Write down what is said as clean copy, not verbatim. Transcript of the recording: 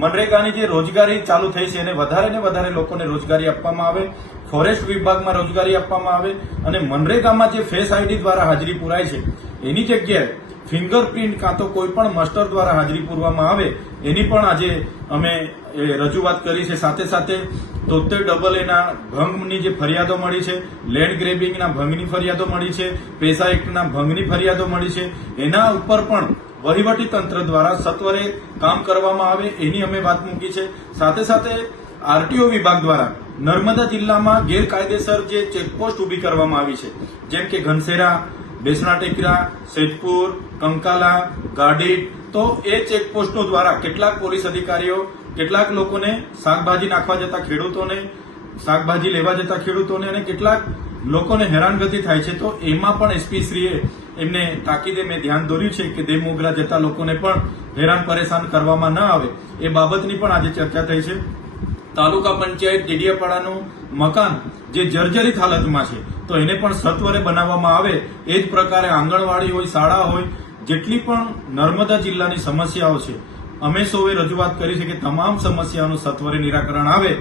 મનરેગાની જે રોજગારી ચાલુ થઈ છે એને વધારે ને વધારે લોકોને રોજગારી આપવામાં આવે, ફોરેસ્ટ વિભાગમાં રોજગારી આપવામાં આવે અને મનરેગામાં જે ફેસ આઈડી દ્વારા હાજરી પુરાય છે એની જગ્યાએ ફિંગરપ્રિન્ટ કાં તો કોઈ પણ માસ્ટર દ્વારા હાજરી પૂરવામાં આવે એની પણ આજે અમે રજૂઆત કરી છે। સાથે સાથે 73AA ભંગની જે ફરિયાદો મળી છે, લેન્ડ ગ્રેબિંગના ભંગની ફરિયાદો મળી છે, પેસા એક્ટના ભંગની ફરિયાદો મળી છે, એના ઉપર પણ વહીવટી તંત્ર દ્વારા સત્વરે કામ કરવામાં આવે એની અમે વાત મૂકી છે। સાથે સાથે આરટીઓ વિભાગ દ્વારા નર્મદા જિલ્લામાં ગેરકાયદેસર જે ચેકપોસ્ટ ઉભી કરવામાં આવી છે, જેમ કે ઘનસેરા, બેસણા ટેકરા, સેજપુર, કંકાલા, ગાડીટ, તો એ ચેકપોસ્ટો દ્વારા કેટલાક પોલીસ અધિકારીઓ કેટલાક લોકોને શાકભાજી નાખવા જતા ખેડૂતોને, શાકભાજી લેવા જતા ખેડૂતોને અને કેટલાક લોકોને હેરાનગતિ થાય છે। તો એમાં પણ એસપી શ્રીએ એમને તાકીદે મેં ધ્યાન દોર્યું છે કે દેવમોગરા જતા લોકોને પણ હેરાન પરેશાન કરવામાં ન આવે એ બાબતની પણ આજે ચર્ચા થઈ છે। તાલુકા પંચાયત ડેડિયાપાડાનું મકાન જે જર્જરિત હાલતમાં છે તો એને પણ સત્વરે બનાવવામાં આવે। એ જ પ્રકારે આંગણવાડી હોય, શાળા હોય, જેટલી પણ નર્મદા જિલ્લાની સમસ્યાઓ છે અમે સૌએ રજૂઆત કરી છે કે તમામ સમસ્યાઓનું સત્વરે નિરાકરણ આવે।